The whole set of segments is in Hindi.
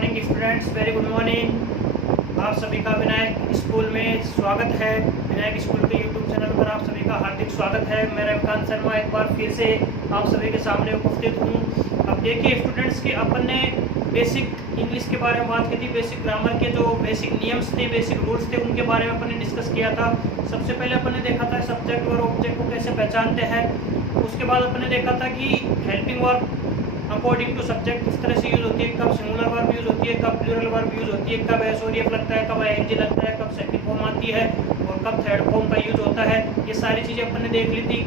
Morning students, very good morning. आप सभी का विनायक स्कूल में स्वागत है। विनायक स्कूल के यूट्यूब चैनल पर आप सभी का हार्दिक स्वागत है। मैं रविकांत शर्मा एक बार फिर से आप सभी के सामने उपस्थित हूँ। अब देखिए स्टूडेंट्स के अपन ने बेसिक इंग्लिश के बारे में बात की थी। बेसिक ग्रामर के जो बेसिक नियम्स थे, बेसिक रूल्स थे, उनके बारे में अपन ने डिस्कस किया था। सबसे पहले अपन ने देखा था सब्जेक्ट और ऑब्जेक्ट को कैसे पहचानते हैं। उसके बाद अपन ने देखा था कि helping verb according to subject किस तरह से यूज होती है, कब सिंगुलर वर्ब यूज होती है, कब प्लूरल वर्ब यूज होती है, कब एस और एफ लगता है, कब आईएनजी लगता है, कब सेकंड फॉर्म आती है और कब थर्ड फॉर्म का यूज होता है। ये सारी चीज़ें अपन ने देख ली थी।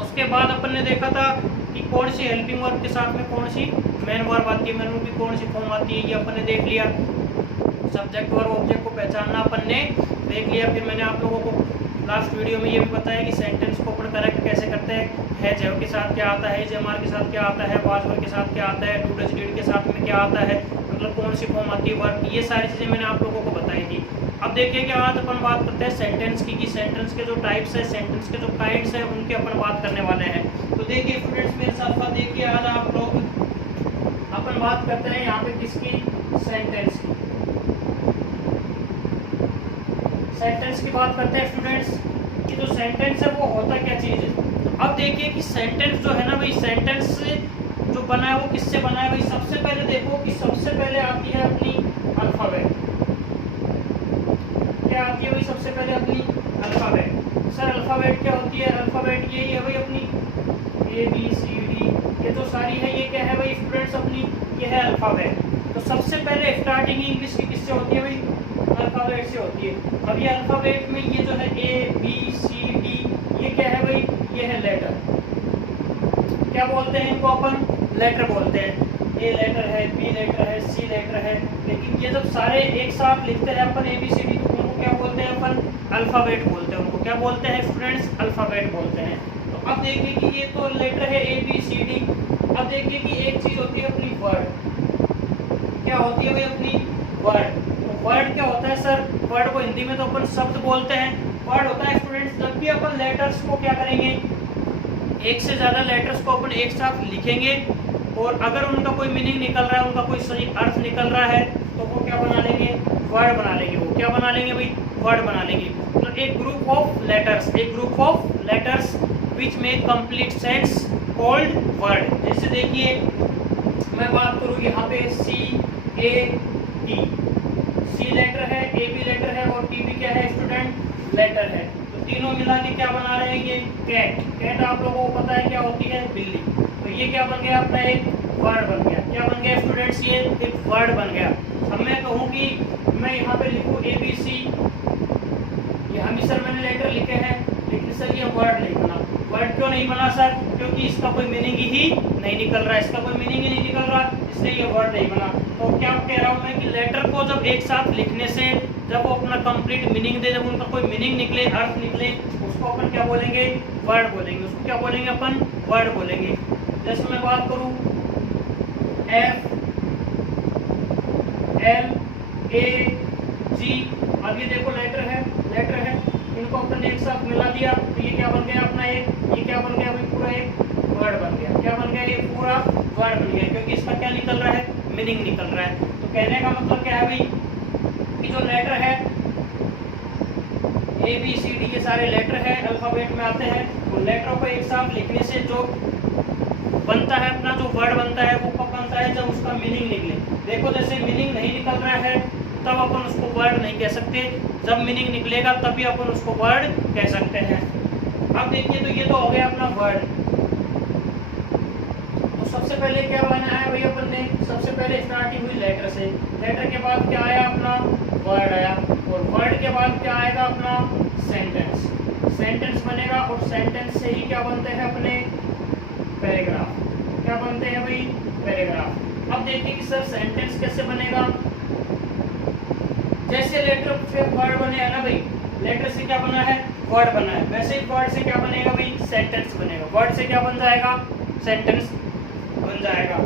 उसके बाद अपन ने देखा था कि कौन सी हेल्पिंग वर्ब के साथ में कौन सी मेन वर्ब आती है, मेन वर्ब की कौन सी फॉर्म आती है, ये अपन ने देख लिया। सब्जेक्ट और ऑब्जेक्ट को पहचानना अपन ने देख लिया। फिर मैंने आप लोगों को लास्ट वीडियो में ये भी बताया कि सेंटेंस को अपन करेक्ट कैसे करते हैं। हैज हैव के साथ क्या आता है, इज एम आर के साथ क्या आता है, वाज वर के साथ क्या आता है, डू डज डिड के साथ में क्या आता है, मतलब कौन सी फॉर्म आती है वर्ब। ये सारी चीज़ें मैंने आप लोगों को बताई थी। अब देखिए कि आज अपन बात करते हैं सेंटेंस की, कि सेंटेंस के जो टाइप्स है, सेंटेंस के जो काइंड्स हैं, उनके अपन बात करने वाले हैं। तो देखिए स्टूडेंट्स मेरे साथ साथ देखिए, आज आप लोग अपन बात करते हैं यहाँ पे किसकी, सेंटेंस की। सेंटेंस की बात करते हैं स्टूडेंट्स कि जो सेंटेंस है वो होता क्या चीज़ है। अब देखिए कि सेंटेंस जो है ना भाई, सेंटेंस जो बना है वो किससे बना है भाई। सबसे पहले देखो कि सबसे पहले आती है अपनी अल्फाबेट। क्या आती है भाई सबसे पहले अपनी अल्फाबेट। सर अल्फाबेट क्या होती है, अल्फाबेट यही है भाई अपनी ए बी सी डी, ये जो सारी है ये क्या है भाई स्टूडेंट्स अपनी, ये है अल्फाबेट। तो सबसे पहले स्टार्टिंग इंग्लिश की किससे होती है भाई, अल्फाबेट से होती है। अब ये अल्फाबेट में ये जो है ए बी सी डी, ये क्या है भाई, ये है लेटर। क्या बोलते हैं इनको अपन, लेटर बोलते हैं। ए लेटर है, बी लेटर है, सी लेटर है। लेकिन ये जब सारे एक साथ लिखते हैं अपन ए बी सी डी, तो उनको क्या बोलते हैं अपन, अल्फाबेट बोलते हैं। उनको क्या बोलते हैं स्टूडेंट्स, अल्फाबेट बोलते हैं। तो अब देखिए कि ये तो लेटर है ए बी सी डी। अब देखिए कि एक चीज होती है अपनी वर्ड। क्या होती है भाई अपनी वर्ड। वर्ड क्या होता है सर, वर्ड को हिंदी में तो अपन शब्द बोलते हैं। वर्ड होता है स्टूडेंट्स जब भी अपन लेटर्स को क्या करेंगे, एक से ज़्यादा लेटर्स को अपन एक साथ लिखेंगे और अगर उनका कोई मीनिंग निकल रहा है, उनका कोई सही अर्थ निकल रहा है, तो वो क्या बना लेंगे, वर्ड बना लेंगे। वो क्या बना लेंगे भाई, वर्ड बना लेंगे। तो एक ग्रुप ऑफ लेटर्स, एक group of letters which make complete sense called word. जैसे देखिए मैं बात करूँ यहाँ पे सी ए टी, सी लेटर है, ए बी लेटर है और टी भी क्या है स्टूडेंट, लेटर है। तो तीनों मिला के क्या बना रहे हैं, ये कैट। कैट आप लोगों को पता है क्या होती है, बिल्ली। तो ये क्या बन गया अपना, एक वर्ड बन गया। क्या बन गया स्टूडेंट्स, ये एक वर्ड बन गया। अब मैं कहूँ कि मैं यहाँ पे लिखूँ ए बी सी, यहाँ भी सर मैंने लेटर लिखे हैं, लेकिन सर ये वर्ड नहीं बना। वर्ड क्यों नहीं बना सर, क्योंकि इसका कोई मीनिंग ही नहीं निकल रहा है, इसका कोई मीनिंग ही नहीं निकल रहा, इसलिए ये वर्ड नहीं बना। तो क्या कह रहा हूँ मैं कि लेटर को जब एक साथ लिखने से जब वो अपना कंप्लीट मीनिंग दे, जब उनका कोई मीनिंग निकले, अर्थ निकले, उसको अपन क्या बोलेंगे, वर्ड बोलेंगे। उसको क्या बोलेंगे अपन, वर्ड बोलेंगे। जैसे मैं बात करूँ एफ एल ए जी, अब ये देखो लेटर है, लेटर है, इनको अपन ने एक साथ मिला दिया तो ये क्या बन गया अपना एक, ये क्या बन गया भाई, पूरा एक वर्ड बन गया। क्या बन गया, ये पूरा वर्ड बन गया, क्योंकि इसका क्या निकल रहा है, मीनिंग निकल रहा है। तो कहने का मतलब क्या है भाई कि जो लेटर है ए बी सी डी, ये सारे लेटर है, अल्फाबेट में आते हैं। तो लेटरों को एक साथ लिखने से जो बनता है अपना, जो वर्ड बनता है, वो कब बनता है, जब उसका मीनिंग निकले। देखो जैसे मीनिंग नहीं निकल रहा है तब अपन उसको वर्ड नहीं कह सकते, जब मीनिंग निकलेगा तभी अपन उसको वर्ड कह सकते हैं। अब देखिए तो ये तो हो गया अपना वर्ड। तो सबसे पहले क्या बनाया है भाई अपन ने, सबसे पहले स्टार्टिंग हुई लेटर से, लेटर के बाद क्या आया अपना, वर्ड आया, और वर्ड के बाद क्या आएगा अपना, सेंटेंस। सेंटेंस बनेगा और सेंटेंस से ही क्या बनते हैं अपने, पैराग्राफ। क्या बनते हैं भाई, पैराग्राफ। अब देखिए कि सर सेंटेंस कैसे बनेगा, जैसे लेटर से वर्ड बने है ना भाई, लेटर से क्या बना है, वर्ड बना है, वैसे ही वर्ड से क्या बनेगा भाई, सेंटेंस बनेगा। वर्ड से क्या बन जाएगा, सेंटेंस बन जाएगा।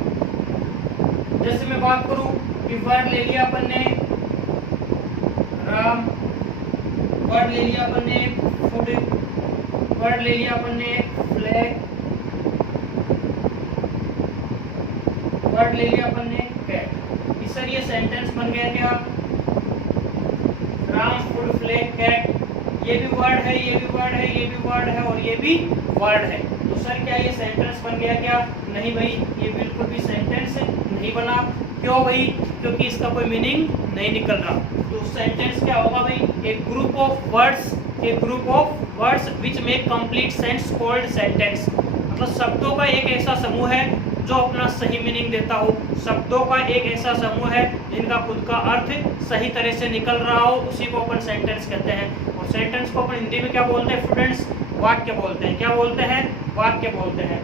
जैसे मैं बात करूं कि वर्ड ले लिया अपन ने राम, वर्ड ले लिया अपन ने फूड, वर्ड ले लिया अपन ने फ्लैग, वर्ड ले लिया अपन ने कैट। सर ये सेंटेंस बन गया क्या, राम फूड प्ले कैट, ये भी वर्ड है, ये भी वर्ड है, ये भी वर्ड है और ये भी वर्ड है। तो सर क्या ये सेंटेंस बन गया क्या, नहीं भाई ये बिल्कुल भी सेंटेंस नहीं बना। क्यों भाई, क्योंकि इसका कोई मीनिंग नहीं निकल रहा। तो सेंटेंस क्या होगा भाई, एक ग्रुप ऑफ वर्ड्स, एक group of words which make complete sense called sentence. मतलब शब्दों का एक ऐसा समूह है जो अपना सही मीनिंग देता हो, शब्दों का एक ऐसा समूह है जिनका खुद का अर्थ सही तरह से निकल रहा हो, उसी को अपन सेंटेंस कहते हैं। और सेंटेंस को अपन हिंदी में क्या बोलते हैं स्टूडेंट्स, वाक्य बोलते हैं। क्या बोलते हैं, वाक्य बोलते हैं।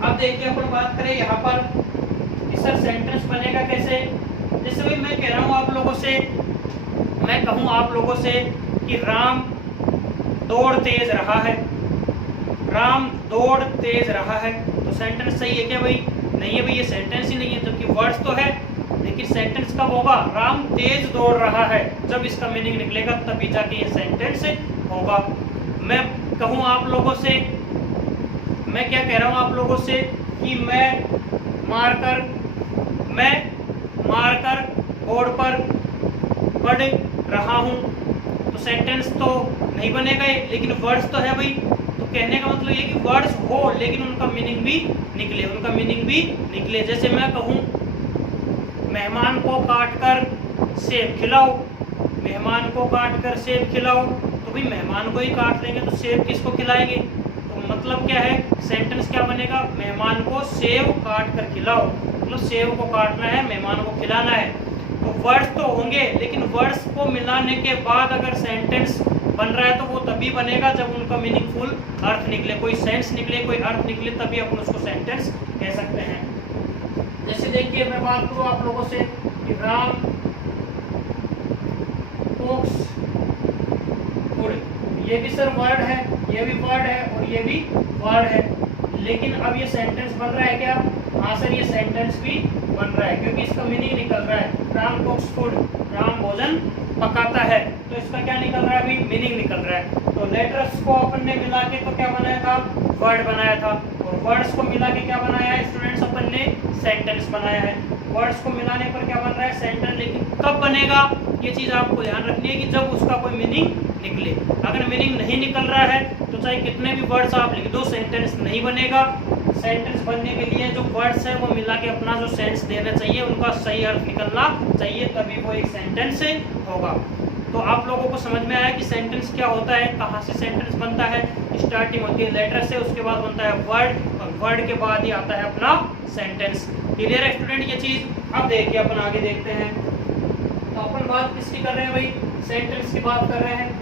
अब देखिए अपन बात करें यहाँ पर कि सर सेंटेंस बनेगा कैसे। जैसे भाई मैं कह रहा हूँ आप लोगों से, मैं कहूँ आप लोगों से कि राम दौड़ तेज रहा है, राम दौड़ तेज रहा है, तो सेंटेंस सही है क्या भाई, नहीं है भाई, ये सेंटेंस ही नहीं है, जबकि वर्ड्स तो है। लेकिन सेंटेंस कब होगा, राम तेज दौड़ रहा है, जब इसका मीनिंग निकलेगा तभी जाके ये सेंटेंस होगा। मैं कहूँ आप लोगों से, मैं क्या कह रहा हूँ आप लोगों से कि मैं मारकर बोर्ड पर पढ़ रहा हूँ, तो सेंटेंस तो नहीं बनेगा, लेकिन वर्ड्स तो है भाई। तो कहने का मतलब ये कि वर्ड्स हो लेकिन उनका मीनिंग भी निकले, उनका मीनिंग भी निकले। जैसे मैं कहूँ मेहमान को काटकर सेब खिलाओ, मेहमान को काटकर सेब खिलाओ, तो भाई मेहमान को ही काट लेंगे तो सेब किसको खिलाएंगे। तो मतलब क्या है, सेंटेंस क्या बनेगा, मेहमान को सेब काट कर खिलाओ, मतलब सेब को काटना है, मेहमान को खिलाना है। तो वर्ड्स तो होंगे, लेकिन वर्ड्स को मिलाने के बाद अगर सेंटेंस बन रहा है तो वो तभी बनेगा जब उनका मीनिंगफुल अर्थ निकले, कोई सेंस निकले, कोई अर्थ निकले, तभी अपन उसको सेंटेंस कह सकते हैं। जैसे देखिए मैं बात करूँ आप लोगों से कि राम कोक्स गुड़, ये भी सर वर्ड है, ये भी वर्ड है और ये भी वर्ड है, लेकिन अब ये सेंटेंस बन रहा है क्या, हाँ सर ये सेंटेंस भी बन रहा है क्योंकि इसका मीनिंग निकल रहा है। राम कुक्स फूड, राम भोजन पकाता है, तो इसका क्या निकल रहा है अभी, मीनिंग निकल रहा है। तो लेटर्स को अपन ने मिला के तो क्या बनाया था, वर्ड बनाया था, और वर्ड्स को मिला के क्या बनाया है स्टूडेंट्स, अपन ने सेंटेंस बनाया है। वर्ड्स को मिलाने पर क्या बन रहा है, सेंटेंस। लेकिन कब बनेगा, ये चीज आपको ध्यान रखनी है कि जब उसका कोई मीनिंग निकले। अगर मीनिंग नहीं निकल रहा है तो चाहे कितने भी वर्ड्स आप लिख दो, सेंटेंस नहीं बनेगा। सेंटेंस बनने के लिए जो वर्ड्स है वो मिला के अपना जो सेंस देना चाहिए, उनका सही अर्थ निकलना चाहिए, तभी वो एक सेंटेंस होगा। तो आप लोगों को समझ में आया कि सेंटेंस क्या होता है, कहाँ से सेंटेंस बनता है। स्टार्टिंग होती है लेटर से, उसके बाद बनता है वर्ड, और वर्ड के बाद ही आता है अपना सेंटेंस। क्लियर है स्टूडेंट ये चीज। अब देखिए अपन आगे देखते हैं। तो अपन बात किसकी कर रहे हैं भाई, सेंटेंस की बात कर रहे हैं।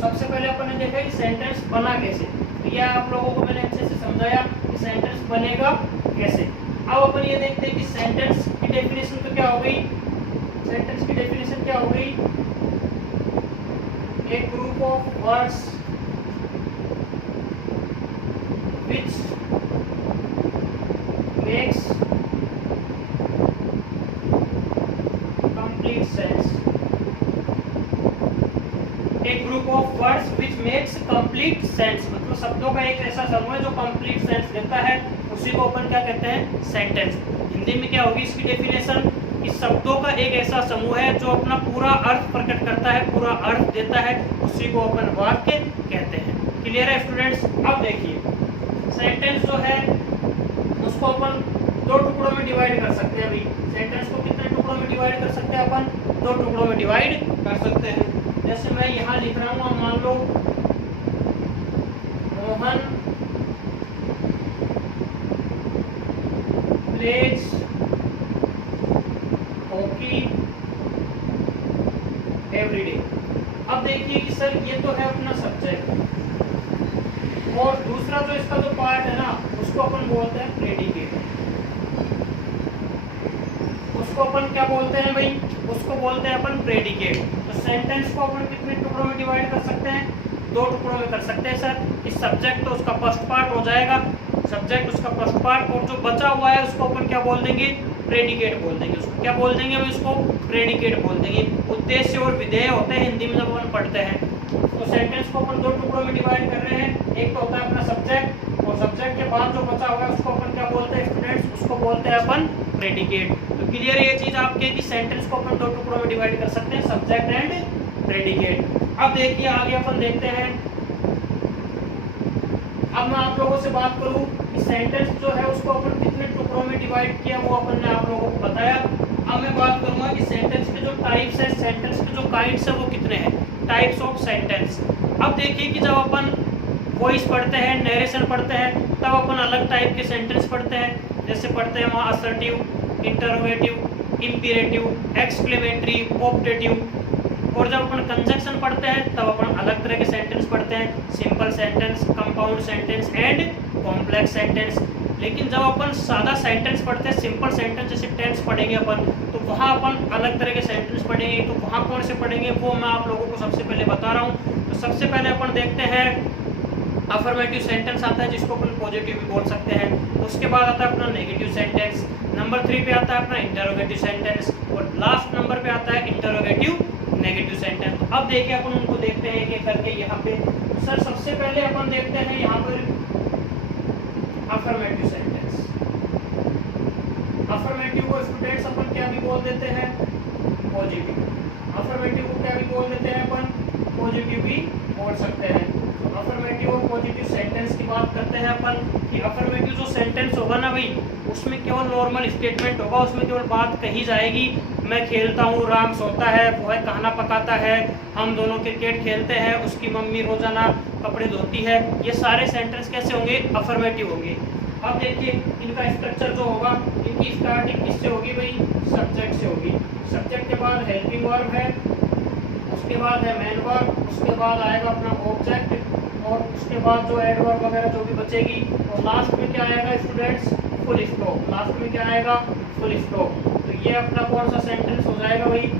सबसे पहले अपन ने देखा कि सेंटेंस बना कैसे, तो यह आप लोगों को मैंने अच्छे से समझाया कि सेंटेंस बनेगा कैसे। अब अपन ये देखते हैं कि सेंटेंस की डेफिनेशन तो क्या हो गई, सेंटेंस की डेफिनेशन क्या हो गई, एक group of words which makes complete sense, एक group of words which makes complete sense, मतलब शब्दों का एक ऐसा समूह है जो कंप्लीट सेंस देता है, उसी को अपन क्या कहते हैं, सेंटेंस। हिंदी में क्या होगी इसकी डेफिनेशन, कि शब्दों का एक ऐसा समूह है जो अपना पूरा अर्थ प्रकट करता है, पूरा अर्थ देता है, उसी को अपन वाक्य कहते हैं। क्लियर है स्टूडेंट्स। अब देखिए सेंटेंस जो है उसको अपन दो टुकड़ों में डिवाइड कर सकते हैं। अभी सेंटेंस को कितने टुकड़ों में डिवाइड कर सकते हैं अपन, दो टुकड़ों में डिवाइड कर सकते हैं। जैसे मैं यहाँ लिख रहा हूँ, मान लो मोहन प्लेज हॉकी एवरीडे। अब देखिए कि सर ये तो है अपना सब्जेक्ट, और दूसरा जो इसका जो पार्ट है ना उसको अपन बोलते हैं प्रेडिकेट। उसको अपन क्या बोलते हैं भाई, उसको बोलते हैं अपन प्रेडिकेट। तो सेंटेंस को अपन कितने टुकड़ों में डिवाइड कर सकते हैं, दो टुकड़ों में कर सकते हैं सर। इस सब्जेक्ट तो उसका फर्स्ट पार्ट हो जाएगा, सब्जेक्ट उसका फर्स्ट पार्ट, और जो बचा हुआ है उसको अपन क्या बोल देंगे, प्रेडिकेट बोल देंगे। उसको क्या बोल देंगे भाई, उसको प्रेडिकेट बोल देंगे। उद्देश्य और विधेय होते हैं हिंदी में जब अपन पढ़ते हैं। तो सेंटेंस को अपन दो टुकड़ों में डिवाइड कर रहे हैं, एक तो होता है अपना सब्जेक्ट और सब्जेक्ट के बाद जो बचा हुआ है उसको अपन क्या बोलते हैं स्टूडेंट्स, उसको बोलते हैं अपन प्रेडिकेट। तो क्लियर है ये चीज आपके कि सेंटेंस को अपन दो टुकड़ों में डिवाइड कर सकते हैं, सब्जेक्ट एंड प्रेडिकेट। अब देखिए आगे अपन देखते हैं। अब मैं आप लोगों से बात करूं कि सेंटेंस जो है उसको अपन कितने टुकड़ों में डिवाइड किया वो अपन ने आप लोगों को बताया। अब मैं बात करूंगा कि सेंटेंस के जो टाइप्स है, सेंटेंस के जो काइंड्स है वो कितने हैं, टाइप्स ऑफ सेंटेंस। अब देखिए कि जब अपन वॉइस पढ़ते हैं, नरेशन पढ़ते हैं, तब अपन अलग टाइप के सेंटेंस पढ़ते हैं। जैसे पढ़ते हैं वहाँ असर्टिव, इंटरोगेटिव, इंपीरेटिव, एक्सक्लेमेटरी, ऑप्टेटिव। और जब अपन कंजक्शन पढ़ते हैं तब अपन अलग तरह के सेंटेंस पढ़ते हैं, simple sentence, compound sentence and complex sentence. लेकिन जब अपन सादा सेंटेंस पढ़ते हैं, सिंपल सेंटेंस जैसे टेंस पढ़ेंगे अपन, तो वहाँ अपन अलग तरह के सेंटेंस पढ़ेंगे। तो वहाँ कौन से पढ़ेंगे वो मैं आप लोगों को सबसे पहले बता रहा हूँ। तो सबसे पहले अपन देखते हैं अफर्मेटिव सेंटेंस आता है जिसको अपन पॉजिटिव भी बोल सकते हैं। उसके बाद आता है अपना नेगेटिव सेंटेंस, नंबर 3 पे आता है अपना इंटरोगेटिव सेंटेंस और लास्ट नंबर पे आता है इंटरोगेटिव नेगेटिव सेंटेंस। तो अब देखिए अपन उनको देखते हैं एक एक करके। यहाँ पे सर सबसे पहले अपन देखते हैं यहाँ पर अफर्मेटिव सेंटेंस। अफर्मेटिव को स्टूडेंट्स अपन क्या भी बोल देते हैं, पॉजिटिव। अफर्मेटिव को क्या भी बोल देते हैं अपन, पॉजिटिव भी बोल सकते हैं। अफर्मेटिव और पॉजिटिव सेंटेंस की बात करते हैं अपन कि अफर्मेटिव जो सेंटेंस होगा ना भाई, उसमें केवल नॉर्मल स्टेटमेंट होगा, उसमें केवल बात कही जाएगी। मैं खेलता हूँ, राम सोता है, वो है खाना पकाता है, हम दोनों क्रिकेट खेलते हैं, उसकी मम्मी रोजाना कपड़े धोती है। ये सारे सेंटेंस कैसे होंगे, अफर्मेटिव होंगे। अब देखिए इनका स्ट्रक्चर जो होगा, इनकी स्टार्टिंग किससे होगी भाई, सब्जेक्ट से होगी। सब्जेक्ट के बाद हेल्पिंग वर्ब है, उसके बाद है मेन वर्ब, उसके बाद आएगा अपना ऑब्जेक्ट और उसके बाद जो एडवर्ब वगैरह जो भी बचेगी। और लास्ट में क्या आएगा स्टूडेंट्स, फुल स्टॉप। लास्ट में क्या आएगा, फुल स्टॉप। तो ये अपना कौन सा सेंटेंस हो जाएगा भाई,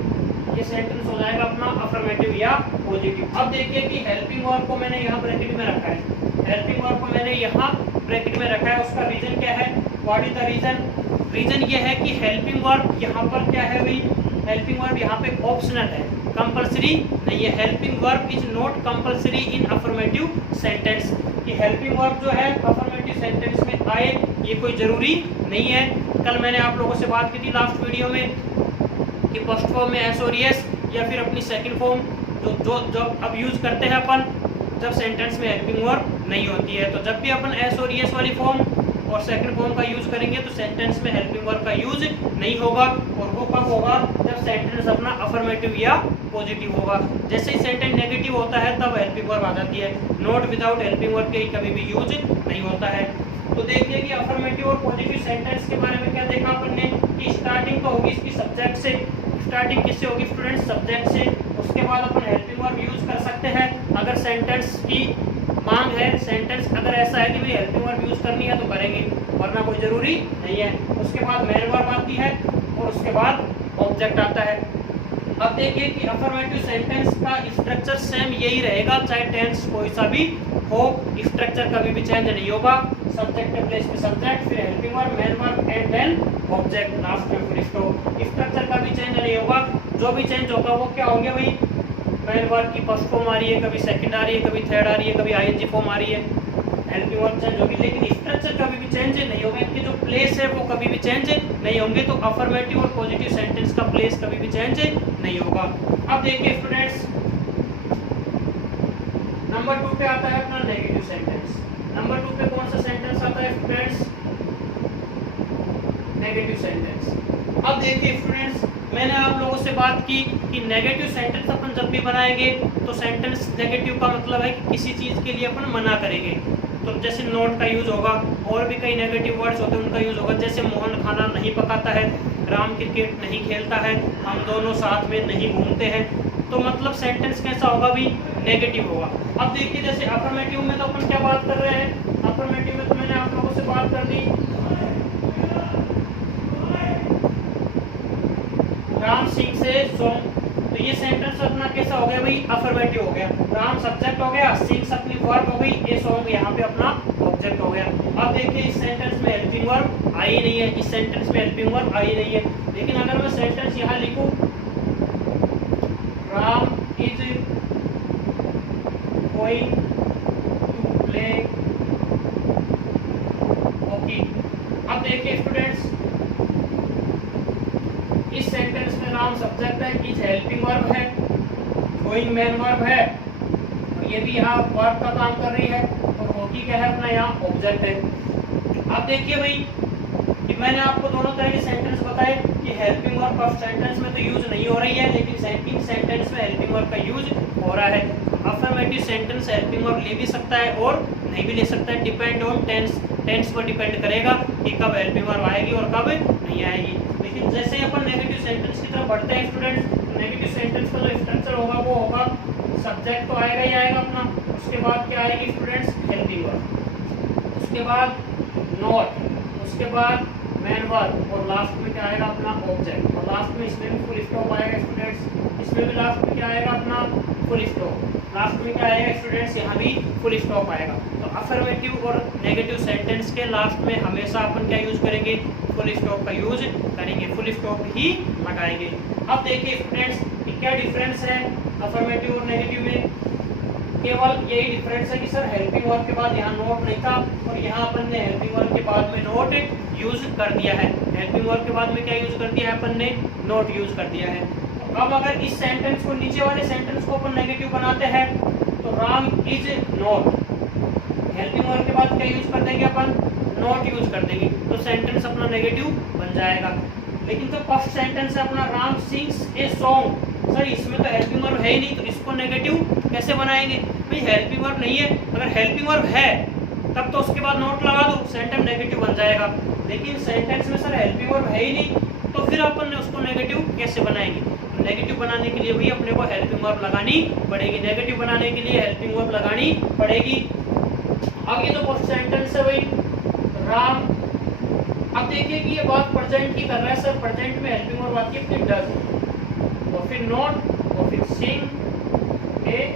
ये सेंटेंस हो जाएगा अपना अफर्मेटिव या पॉजिटिव। अब देखिए कि हेल्पिंग वर्ब को मैंने यहाँ ब्रैकेट में रखा है, हेल्पिंग वर्ब को मैंने यहाँ ब्रैकेट में रखा है। उसका रीजन क्या है, what is the reason, reason ये है कि हेल्पिंग वर्ब यहाँ पर क्या है भाई, हेल्पिंग वर्ब यहाँ पे ऑप्शनल है, कंपलसरी नहीं है। Helping verb is not compulsory in affirmative sentence. कि हेल्पिंग वर्ब जो है अफर्मेटिव सेंटेंस में आए ये कोई जरूरी नहीं है। कल मैंने आप लोगों से बात की थी लास्ट वीडियो में कि फर्स्ट फॉर्म में एस और यस या फिर अपनी सेकंड फॉर्म जो अब यूज करते हैं अपन जब सेंटेंस में हेल्पिंग वर्ब नहीं होती है। तो जब भी अपन एस और यस वाली फॉर्म और सेकंड फॉर्म का यूज करेंगे तो सेंटेंस में हेल्पिंग वर्ब का यूज नहीं होगा। और वो कब होगा, जब सेंटेंस अपना अफर्मेटिव या पॉजिटिव होगा। जैसे ही सेंटेंस नेगेटिव होता है तब हेल्पिंग वर्ब आ जाती है, नॉट विदाउट हेल्पिंग वर्ब के कभी भी यूज नहीं होता है। तो देखिए कि अफर्मेटिव और पॉजिटिव सेंटेंस के बारे में क्या देखा अपन ने कि स्टार्टिंग तो होगी इसकी सब्जेक्ट से। स्टार्टिंग किससे होगी स्टूडेंट्स, सब्जेक्ट से। उसके बाद अपन हेल्पिंग वर्ब यूज कर सकते हैं अगर सेंटेंस की मांग है, सेंटेंस अगर ऐसा है कि भाई हेल्पिंग वर्ब यूज करनी है तो करेंगे, वरना कोई जरूरी नहीं है। उसके बाद मेन वर्ब आती है और उसके बाद ऑब्जेक्ट आता है। अब देखिए कि अफर्मेटिव सेंटेंस का स्ट्रक्चर सेम यही रहेगा, चाहे टेंस कोई सा भी हो, स्ट्रक्चर कभी भी चेंज नहीं होगा। सब्जेक्ट के प्लेस पे सब्जेक्ट, फिर helping verb, main verb and then object, last में फिर स्टॉप। स्ट्रक्चर कभी चेंज नहीं होगा। जो भी चेंज होगा वो क्या होंगे भाई, मेन वर्ब की फर्स्ट फॉर्म आ रही है, कभी सेकंड आ रही है, कभी थर्ड आ रही है, कभी आईएनजी फॉर्म आ रही है, हेल्पिंग वर्ब चेंज होगी, लेकिन स्ट्रक्चर कभी भी चेंज नहीं होगा। इनके जो प्लेस है वो कभी भी चेंज नहीं होंगे। तो अफर्मेटिव और पॉजिटिव सेंटेंस का प्लेस कभी भी चेंज नहीं होगा। अब देखिए स्टूडेंट्स नंबर 2 पे आता है अपना नेगेटिव सेंटेंस। नंबर 2 पे कौन सा सेंटेंस आता है स्टूडेंट्स, नेगेटिव सेंटेंस। अब देखिए स्टूडेंट्स मैंने आप लोगों से बात की कि नेगेटिव सेंटेंस अपन जब भी बनाएंगे तो सेंटेंस नेगेटिव का मतलब है कि किसी चीज के लिए अपन मना करेंगे। तो जैसे नॉट का यूज होगा, और भी कई नेगेटिव वर्ड्स होते हैं उनका यूज होगा। जैसे मोहन खाना नहीं पकाता है, राम क्रिकेट नहीं खेलता है, हम दोनों साथ में नहीं घूमते हैं। तो मतलब सेंटेंस कैसा होगा भी, नेगेटिव होगा। अब देखिए जैसे अफर्मेटिव में तो अपन क्या बात कर रहे हैं, अफर्मेटिव में तो मैंने आप लोगों से बात कर दी राम सिंह से सॉन्ग। तो ये सेंटेंस अपना कैसा हो गया भाई, अफर्मेटिव हो गया। राम सब्जेक्ट हो गया, सिंह अपनी वर्ब हो गई, ये सॉन्ग यहाँ पे अपना ऑब्जेक्ट हो गया। अब देखिए इस सेंटेंस में हेल्पिंग वर्ब आई नहीं है, इस सेंटेंस में हेल्पिंग वर्ब आई नहीं है। लेकिन अगर मैं सेंटेंस यहाँ लिखूं Ram is going to play देखिए स्टूडेंट्स, इस सेंटेंस में नाउन सब्जेक्ट है, इज हेल्पिंग वर्ब है, गोइंग मेन वर्ब है, और ये भी यहाँ वर्ब का काम कर रही है, और होगी क्या है अपना यहाँ ऑब्जेक्ट है। अब देखिए भाई कि मैंने आपको दोनों तरह के सेंटेंस बताए कि हेल्पिंग वर्ब फर्स्ट सेंटेंस में तो यूज नहीं हो रही है, लेकिन सेकंड सेंटेंस में हेल्पिंग वर्ब का यूज हो रहा है। अफर्मेटिव सेंटेंस हेल्पिंग वर्ब ले भी सकता है और नहीं भी ले सकता है, डिपेंड ऑन टेंस पर डिपेंड करेगा कि कब हेल्पिंग वर्ब आएगी और कब नहीं आएगी। लेकिन जैसे ही अपन नेगेटिव सेंटेंस की तरफ बढ़ते हैं स्टूडेंट्स, नेगेटिव सेंटेंस का जो स्ट्रक्चर होगा वो होगा सब्जेक्ट तो आएगा ही आएगा अपना, उसके बाद क्या आएगी स्टूडेंट्स हेल्पिंग वर्ब, उसके बाद नॉट, उसके बाद मेन वर्ब, और लास्ट में क्या आएगा अपना ऑब्जेक्ट, और लास्ट में इसमें भी फुल स्टॉप आएगा स्टूडेंट्स, इसमें भी लास्ट में क्या आएगा अपना फुल स्टॉप, लास्ट में क्या आएगा स्टूडेंट्स यहाँ भी फुल स्टॉप आएगा। तो अफर्मेटिव और नेगेटिव सेंटेंस के लास्ट में हमेशा अपन क्या यूज करेंगे, फुल स्टॉप का यूज करेंगे, फुल स्टॉप ही लगाएंगे। अब देखिए स्टूडेंट्स कि क्या डिफरेंस है अफर्मेटिव और नेगेटिव में, केवल यही डिफरेंस है कि सर हेल्पिंग वर्ब के बाद यहाँ नोट नहीं था और यहाँ अपन ने हेल्पिंग वर्ब के बाद में नोट यूज कर दिया है। हेल्पिंग वर्ब के बाद में क्या यूज कर दिया है अपन ने, नोट यूज कर दिया है। अब अगर इस सेंटेंस को, नीचे वाले सेंटेंस को अपन नेगेटिव बनाते हैं तो Ram is note, helping verb के बाद क्या यूज कर देंगे अपन, नोट यूज कर देंगे, तो सेंटेंस अपना नेगेटिव बन जाएगा। लेकिन जो फर्स्ट सेंटेंस है अपना Ram sings a song, sir इसमें तो हेल्पिंग वर्ब है ही नहीं, तो इसको नेगेटिव कैसे बनाएंगे भाई, हेल्पिंग वर्ब नहीं है, अगर हेल्पिंग वर्ब है तब तो उसके बाद नोट लगा दो, सेंटेंस नेगेटिव बन जाएगा। लेकिन सेंटेंस में सर हेल्पिंग वर्ब है ही नहीं, तो फिर अपन ने उसको नेगेटिव कैसे बनाएंगे, नेगेटिव बनाने के लिए भी अपने को हेल्पिंग वर्ब लगानी पड़ेगी, नेगेटिव बनाने के लिए हेल्पिंग वर्ब लगानी पड़ेगी। अब ये तो फर्स्ट सेंटेंस है भाई राम, अब देखिए कि ये बात प्रेजेंट की कर रहा है, सर प्रेजेंट में हेल्पिंग वर्ब आती है फिर डज, और फिर नॉट, और फिर सिंग ए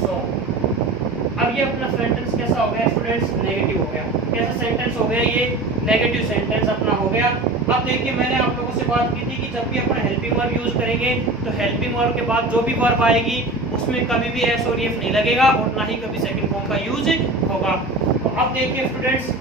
सॉन्ग। अब ये अपना सेंटेंस कैसा हो गया स्टूडेंट्स, नेगेटिव हो गया। कैसा सेंटेंस हो गया ये, नेगेटिव सेंटेंस अपना हो गया। अब देखिए मैंने आप लोगों से बात की थी कि जब भी अपन हेल्पिंग वर्ब यूज करेंगे तो हेल्पिंग वर्ब के बाद जो भी वर्ब आएगी उसमें कभी भी एस और एफ नहीं लगेगा और ना ही कभी सेकंड फॉर्म का यूज होगा। तो अब देखिए students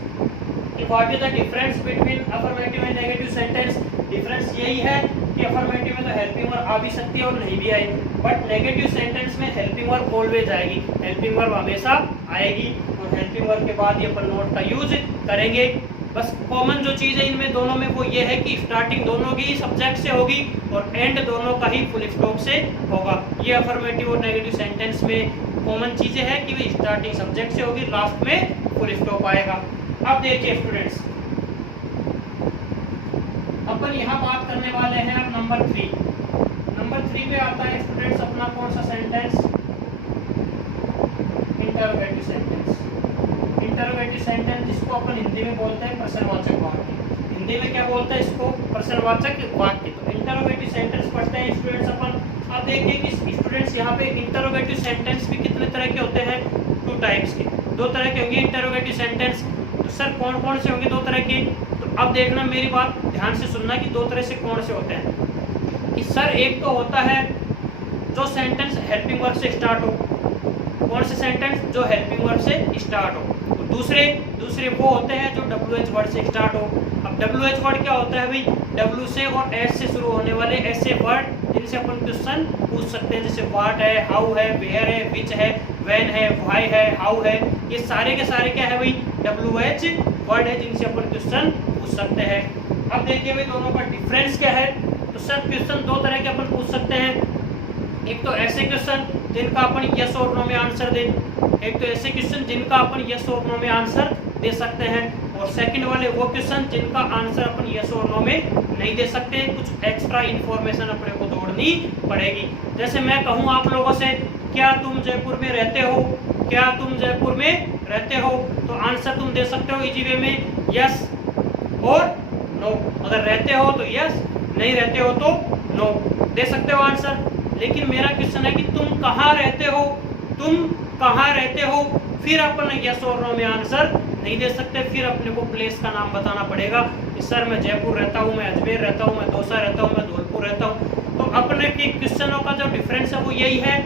what is the difference between affirmative and negative sentence. Difference यही है कि अफर्मेटिव में तो हेल्पिंग वर्ब आ भी सकती है और नहीं भी आएगी, बट नेगेटिव सेंटेंस में हेल्पिंग वर्ब ऑलवेज आएगी, हेल्पिंग वर्ब हमेशा आएगी, और हेल्पिंग वर्ब के बाद ये अपन नोट का यूज करेंगे। बस कॉमन जो चीज़ है इनमें दोनों में वो ये है कि स्टार्टिंग दोनों की ही सब्जेक्ट से होगी और एंड दोनों का ही फुल स्टॉप से होगा। ये अफर्मेटिव और नेगेटिव सेंटेंस में कॉमन चीज़ें हैं कि वे स्टार्टिंग सब्जेक्ट से होगी, लास्ट में फुल स्टॉप आएगा। अब देखिए स्टूडेंट्स अपन यहाँ बात करने वाले हैं अब नंबर 3। नंबर 3 पे आता है स्टूडेंट्स अपना कौन सा sentence, interrogative sentence. Interrogative sentence जिसको अपन हिंदी में बोलते हैं प्रश्नवाचक वाक्य, हिंदी में क्या बोलते हैं इसको, प्रश्नवाचक वाक्य। तो इंटरोगेटिव सेंटेंस पढ़ते हैं स्टूडेंट्स अपन। अब देखिए कि स्टूडेंट्स यहाँ पे इंटरोगेटिव सेंटेंस भी कितने तरह के होते हैं, 2 टाइप्स के, 2 तरह के होंगे इंटरोगेटिव सेंटेंस। तो सर कौन कौन से होंगे 2 तरह के, तो अब देखना मेरी बात ध्यान से सुनना कि 2 तरह से कौन से होते हैं। कि सर एक तो होता है जो सेंटेंस हेल्पिंग वर्ब से स्टार्ट हो, कौन से सेंटेंस जो हेल्पिंग वर्ब से स्टार्ट हो। तो दूसरे वो होते हैं जो WH वर्ड से स्टार्ट हो। अब WH वर्ड क्या होता है भाई, W से और S से शुरू होने वाले ऐसे वर्ड जिनसे अपन क्वेश्चन पूछ सकते हैं, जैसे व्हाट है, हाउ है, वेयर है, विच है, व्हेन है, व्हाई है, हाउ है, ये सारे के सारे क्या है भाई WH वर्ड है जिनसे अपन क्वेश्चन पूछ सकते हैं। अब देखिए भाई दोनों का डिफरेंस क्या है। तो सर क्वेश्चन 2 तरह के अपन पूछ सकते हैं, एक तो ऐसे क्वेश्चन जिनका अपन यस और नो में आंसर दें, एक तो ऐसे क्वेश्चन जिनका अपन यस और नो में आंसर दे सकते हैं, और सेकंड वाले वो क्वेश्चन जिनका आंसर अपन यस और नो में नहीं दे सकते, कुछ एक्स्ट्रा इन्फॉर्मेशन अपने को जोड़नी पड़ेगी। जैसे मैं कहूँ आप लोगों से क्या तुम जयपुर में रहते हो, क्या तुम जयपुर में रहते हो, तो आंसर तुम दे सकते हो इजी वे में यस और नो। अगर रहते हो तो यस, नहीं रहते हो तो नो, दे सकते हो आंसर। लेकिन मेरा क्वेश्चन है कि तुम कहाँ रहते हो, तुम कहाँ रहते हो, फिर अपन यस और नो में आंसर नहीं दे सकते, फिर अपने को प्लेस का नाम बताना पड़ेगा कि सर मैं जयपुर रहता हूँ, मैं अजमेर रहता हूँ, मैं दौसा रहता हूँ, मैं धौलपुर रहता हूँ। तो अपने के क्वेश्चनों का जो डिफरेंस है वो यही है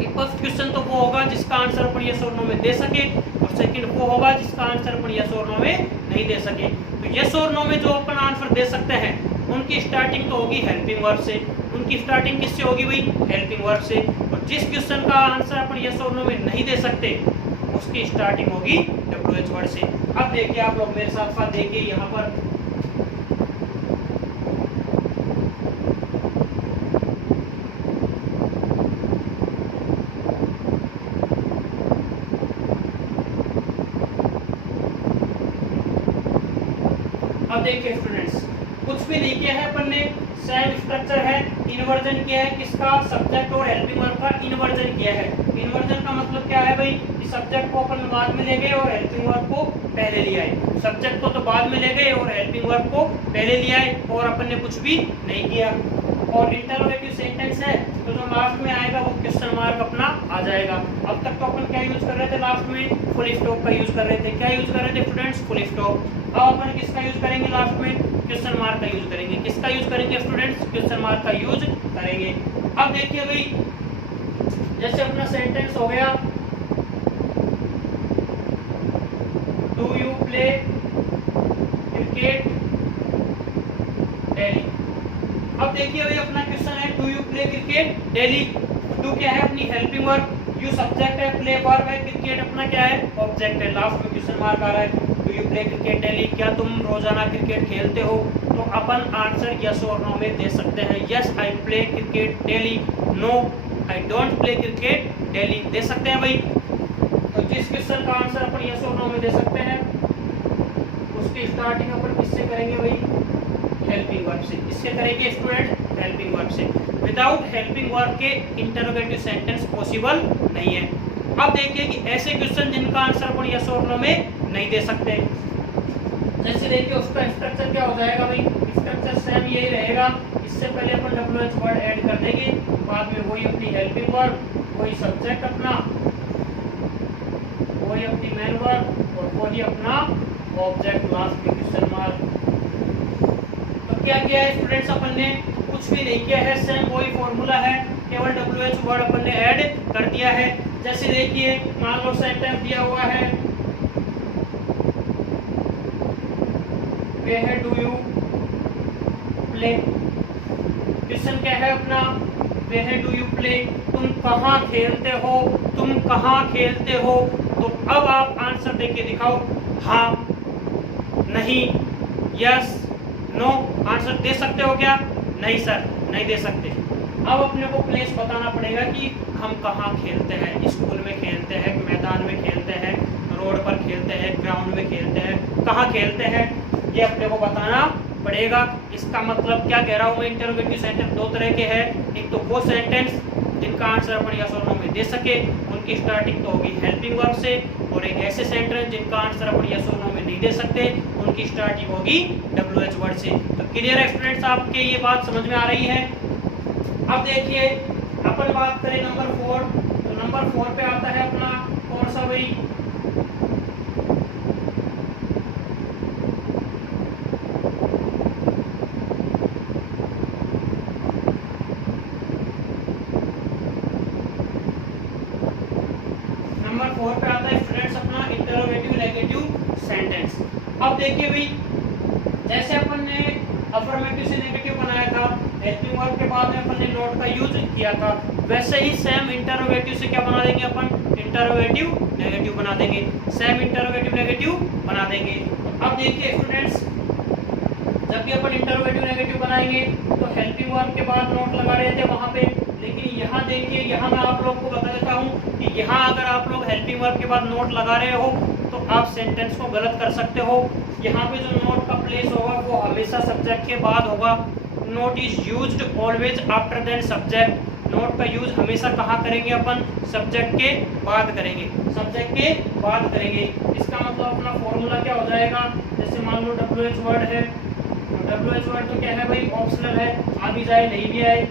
कि फर्स्ट क्वेश्चन तो वो होगा जिसका आंसर अपन यस और नो में दे सके, और सेकंड वो होगा जिसका आंसर अपन यस और नो में नहीं दे सके। तो यस और नो में जो अपन आंसर दे सकते हैं उनकी स्टार्टिंग तो होगी हेल्पिंग वर्ब से। उनकी स्टार्टिंग किससे होगी भाई? हेल्पिंग वर्ब से। और जिस क्वेश्चन का आंसर अपन यस और नो में नहीं दे सकते उसकी स्टार्टिंग होगी WH वर्ड से। अब देखिए आप लोग मेरे साथ साथ देखिए यहाँ पर अब देखिए स्टूडेंट्स, कुछ भी नहीं किया है अपन ने, सेम स्ट्रक्चर है, इन्वर्जन किया है किसका? सब्जेक्ट और हेल्पिंग वर्ब का इन्वर्जन किया है। इन्वर्जन का मतलब क्या है भाई? कि सब्जेक्ट को अपन बाद में ले गए और हेल्पिंग वर्ब को पहले ले आए। सब्जेक्ट को तो बाद में ले गए और हेल्पिंग वर्ब को पहले ले आए, और अपन ने कुछ भी नहीं किया। और इंटरोगेटिव सेंटेंस है तो जो लास्ट में आएगा वो क्वेश्चन मार्क अपना आ जाएगा। अब तक तो अपन क्या यूज कर रहे थे? लास्ट में फुल स्टॉप का यूज कर रहे थे। क्या यूज कर रहे थे स्टूडेंट्स? Full stop. अब अपन किसका यूज करेंगे लास्ट में? क्वेश्चन मार्क का यूज करेंगे। किसका यूज करेंगे स्टूडेंट्स? क्वेश्चन मार्क का यूज करेंगे। अब देखिए भाई, जैसे अपना सेंटेंस हो गया, do you play cricket daily. अब देखिए भाई अपना क्वेश्चन है do you play cricket daily. Do क्या है? अपनी हेल्पिंग वर्ब, यू सब्जेक्ट है, प्ले वर्ब है, क्रिकेट अपना क्या है? ऑब्जेक्ट है। लास्ट में क्वेश्चन मार्क आ रहा है, do you play cricket daily, क्या तुम रोजाना क्रिकेट खेलते हो? तो अपन आंसर यस और नो में दे सकते हैं। Yes I play cricket daily, no I don't play cricket daily दे सकते हैं भाई। तो जिस क्वेश्चन का आंसर अपन यस और नो में दे सकते हैं उसकी स्टार्टिंग अपन किससे करेंगे भाई? हेल्पिंग वर्ब से। किससे करेंगे स्टूडेंट? हेल्पिंग वर्ब से। विदाउट हेल्पिंग वर्ब के इंटरोगेटिव सेंटेंस पॉसिबल नहीं है। अब देखिए कि ऐसे क्वेश्चन जिनका आंसर अपन यस और नो में नहीं दे सकते, जैसे देखिए उसका स्ट्रक्चर क्या हो जाएगा भाई? स्ट्रक्चर सेम यही रहेगा। इससे पहले अपन WH वर्ड ऐड कर देंगे, बाद में वही अपनी हेल्पिंग वर्ब, वही सब्जेक्ट अपना, वही अपनी मेन वर्ब और वही अपना ऑब्जेक्ट, लास्ट में क्वेश्चन मार्क। तो क्या किया है स्टूडेंट्स अपन ने? कुछ भी नहीं किया है, सेम वही फॉर्मूला है, केवल WH वर्ड अपन ने ऐड कर दिया है। जैसे देखिए मान लो सेंटेंस दिया हुआ है, वे है डू यू प्ले। क्वेश्चन क्या है अपना? वे है डू यू प्ले, तुम कहाँ खेलते हो? तुम कहाँ खेलते हो? तो अब आप आंसर देके दिखाओ, हाँ, नहीं, यस, नो। आंसर दे सकते हो क्या? नहीं सर, नहीं दे सकते। अब अपने को प्लेस बताना पड़ेगा कि हम कहाँ खेलते हैं। स्कूल में खेलते हैं, मैदान में खेलते हैं, रोड पर खेलते हैं, ग्राउंड में खेलते हैं, कहाँ खेलते हैं ये अपने को बताना पड़ेगा। इसका मतलब क्या कह रहा हूँ मैं? इंटरोगेटिव सेंटेंस दो तरह के हैं। एक तो वो सेंटेंस जिनका आंसर अपन यस और नो में दे सके, उनकी स्टार्टिंग तो होगी हेल्पिंग वर्ब से, और एक ऐसे सेंटेंस जिनका आंसर अपन यस और नो में नहीं दे सकते, उनकी स्टार्टिंग होगी WH वर्ड से। तो क्लियर है स्टूडेंट्स? आपके ये बात समझ में आ रही है? अब देखिए अपन बात करें नंबर 4। तो नंबर 4 पे आता है अपना कौन सा भाई? नंबर 4 पे आता है स्टूडेंट्स अपना इंटरोगेटिव नेगेटिव सेंटेंस। अब देखिए भाई, जैसे अपन ने अफर्मेटिव से नेगेटिव बनाया था, हेल्पिंग वर्ब के बाद में अपन ने नॉट का यूज किया था, वैसे ही सेम इंटरोगेटिव से क्या बना देंगे अपन? इंटरोगेटिव नेगेटिव बना देंगे। सेम इंटरोगेटिव नेगेटिव बना देंगे। अब देखिए स्टूडेंट्स, जब भी अपन इंटरोगेटिव नेगेटिव बनाएंगे तो हेल्पिंग वर्ब के बाद नॉट लगा रहे थे वहां पे, लेकिन यहाँ देखिए, यहाँ मैं आप लोग को बता देता हूँ कि यहाँ अगर आप लोग हेल्पिंग वर्ब के बाद नोट लगा रहे हो तो आप सेंटेंस को गलत कर सकते हो। यहाँ पे जो नोट का प्लेस होगा वो हमेशा सब्जेक्ट के बाद होगा। Not is used always after then subject. Not का यूज हमेशा कहाँ करेंगे अपन? सब्जेक्ट के बाद करेंगे, सब्जेक्ट के बाद करेंगे। इसका मतलब अपना फॉर्मूला क्या हो जाएगा? जैसे मान लो WH वर्ड है, WH वर्ड तो क्या है भाई? ऑप्शनल है, आ भी जाए नहीं भी आए।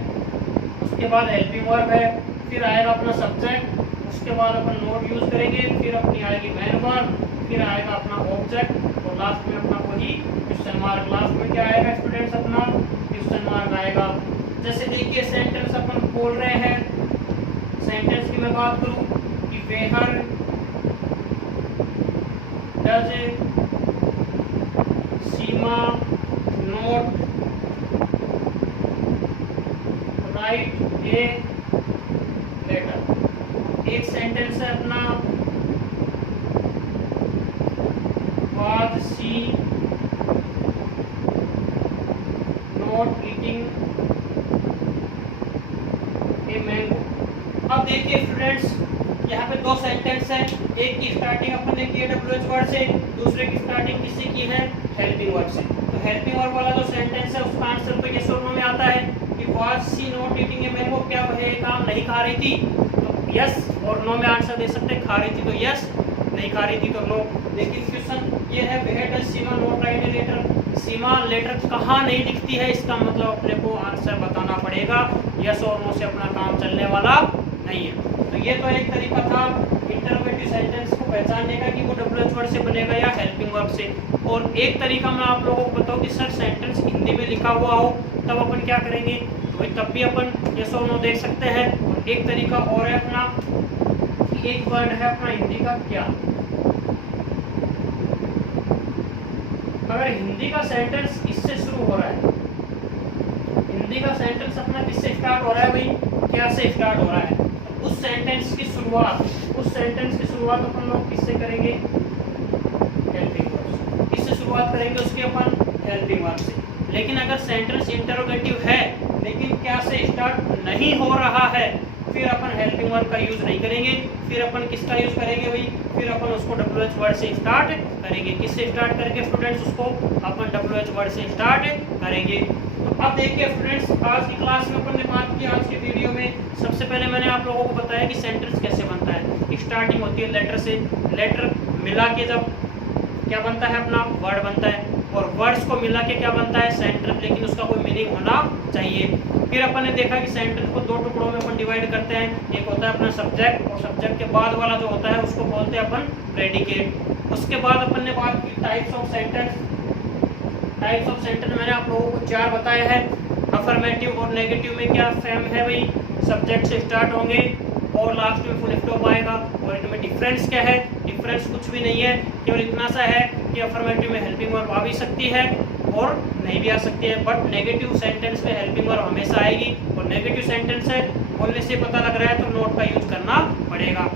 उसके बाद हेल्पिंग वर्ब है, फिर आएगा अपना सब्जेक्ट, उसके बाद अपन नोट यूज करेंगे, फिर अपनी आएगी मेन वर्ब, फिर आएगा अपना ऑब्जेक्ट और लास्ट में अपना वही क्वेश्चन मार्क। लास्ट में क्या आएगा स्टूडेंट्स? अपना क्वेश्चन मार्क आएगा। जैसे देखिए सेंटेंस अपन बोल रहे हैं सेंटेंस की मैं बात करूं कि where does Seema not write a letter. एक सेंटेंस है अपना was she not eating a mango. अब देखिए स्टूडेंट्स, यहाँ पे दो सेंटेंस है, एक की स्टार्टिंग अपन ने की है WH वर्ड से, दूसरे की स्टार्टिंग किससे की है, हेल्पिंग वर्ड से। तो हेल्पिंग वर्ड वाला जो सेंटेंस है उसका आंसर तो यस और नो में आता है कि was she not eating a mango, क्या वह एक आम नहीं खा रही थी, तो यस और नो में आंसर दे सकते हैं। खा रही थी तो यस, नहीं खा रही थी तो नो। लेकिन क्वेश्चन ये है where does Seema not write a letter, Seema letter कहाँ नहीं लिखती है, इसका मतलब अपने को आंसर बताना पड़ेगा। यस और नो से अपना काम चलने वाला नहीं है। तो ये तो एक तरीका था इंटरोगेटिव सेंटेंस को पहचानने का कि वो WH वर्ड से बनेगा या हेल्पिंग वर्ब से। और एक तरीका मैं आप लोगों को बताऊं कि सर सेंटेंस हिंदी में लिखा हुआ हो तब अपन क्या करेंगे, तो तब भी अपन यस और नो देख सकते हैं। और एक तरीका और है अपना कि एक वर्ड है अपना हिंदी का क्या, अगर हिंदी का सेंटेंस इससे शुरू हो रहा है, हिंदी का सेंटेंस अपना किससे स्टार्ट हो रहा है भाई, क्या से स्टार्ट हो रहा है, तो उस सेंटेंस की शुरुआत, उस सेंटेंस की शुरुआत अपन लोग किससे करेंगे, हेल्पिंग वर्ब। किससे शुरुआत करेंगे उसके अपन, हेल्पिंग वर्ब से। लेकिन अगर सेंटेंस इंटरोगेटिव है लेकिन क्या से स्टार्ट नहीं हो रहा है, फिर अपन हेल्पिंग वर्ब का यूज नहीं करेंगे, फिर अपन किसका यूज करेंगे भाई, फिर अपन उसको WH वर्ड से स्टार्ट करेंगे। किससे स्टार्ट करेंगे स्टूडेंट्स, उसको अपन WH वर्ड से स्टार्ट करेंगे। तो अब देखिए स्टूडेंट्स, आज की क्लास में अपन ने बात की, आज के वीडियो में सबसे पहले मैंने आप लोगों को बताया कि सेंटेंस कैसे बनता है। स्टार्टिंग होती है लेटर से, लेटर मिला के जब क्या बनता है अपना वर्ड बनता है, और वर्ड्स को मिला के क्या बनता है सेंटेंस, लेकिन उसका कोई मीनिंग होना चाहिए। फिर अपन ने देखा कि सेंटेंस को दो टुकड़ों में अपन डिवाइड करते हैं, एक होता है अपना सब्जेक्ट, और सब्जेक्ट के बाद वाला जो होता है उसको बोलते हैं अपन प्रेडिकेट। उसके बाद अपन ने बात की types of sentence. Types of sentence मैंने आप लोगों को 4 बताया है। अफर्मेटिव और नेगेटिव में क्या सेम है भाई, सब्जेक्ट से स्टार्ट होंगे और लास्ट में फुल स्टॉप आएगा। और इनमें डिफरेंस क्या है, डिफरेंस कुछ भी नहीं है, केवल इतना सा है कि अफर्मेटिव में हेल्पिंग वर्ब आ भी सकती है और नहीं भी आ सकती है, बट नेगेटिव सेंटेंस में हेल्पिंग वर्ब हमेशा आएगी। और नेगेटिव सेंटेंस है बोलने से पता लग रहा है तो नोट का यूज करना पड़ेगा।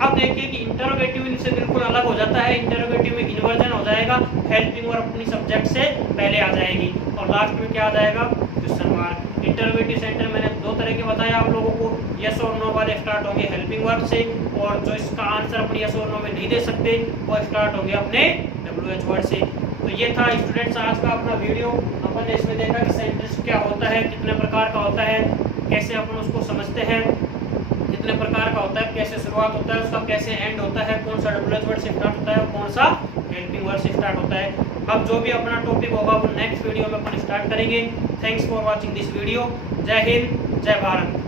अब देखिए कि इंटरोगेटिव इनसे बिल्कुल अलग हो जाता है। इंटरोगेटिव में इन्वर्जन हो जाएगा, हेल्पिंग वर्ब अपनी सब्जेक्ट से पहले आ जाएगी और लास्ट में क्या आ जाएगा, क्वेश्चन मार्क। इंटरोगेटिव सेंटेंस मैंने 2 तरह के बताया आप लोगों को, यस और नो वाले स्टार्ट होंगे हेल्पिंग वर्ब से, और जो इसका आंसर अपने यस और नो में नहीं दे सकते वो स्टार्ट होंगे अपने WH वर्ड से। तो ये था स्टूडेंट्स आज का अपना वीडियो। अपन ने इसमें देखा कि सेंटेंस क्या होता है, कितने प्रकार का होता है, कैसे अपन उसको समझते हैं, कितने प्रकार का होता है, कैसे शुरुआत होता है उसका, कैसे एंड होता है, कौन सा WH वर्ड से स्टार्ट होता है और कौन सा हेल्पिंग वर्ड से स्टार्ट होता है। अब जो भी अपना टॉपिक होगा वो नेक्स्ट वीडियो में अपन स्टार्ट करेंगे। Thanks for watching this video. जय हिंद, जय भारत।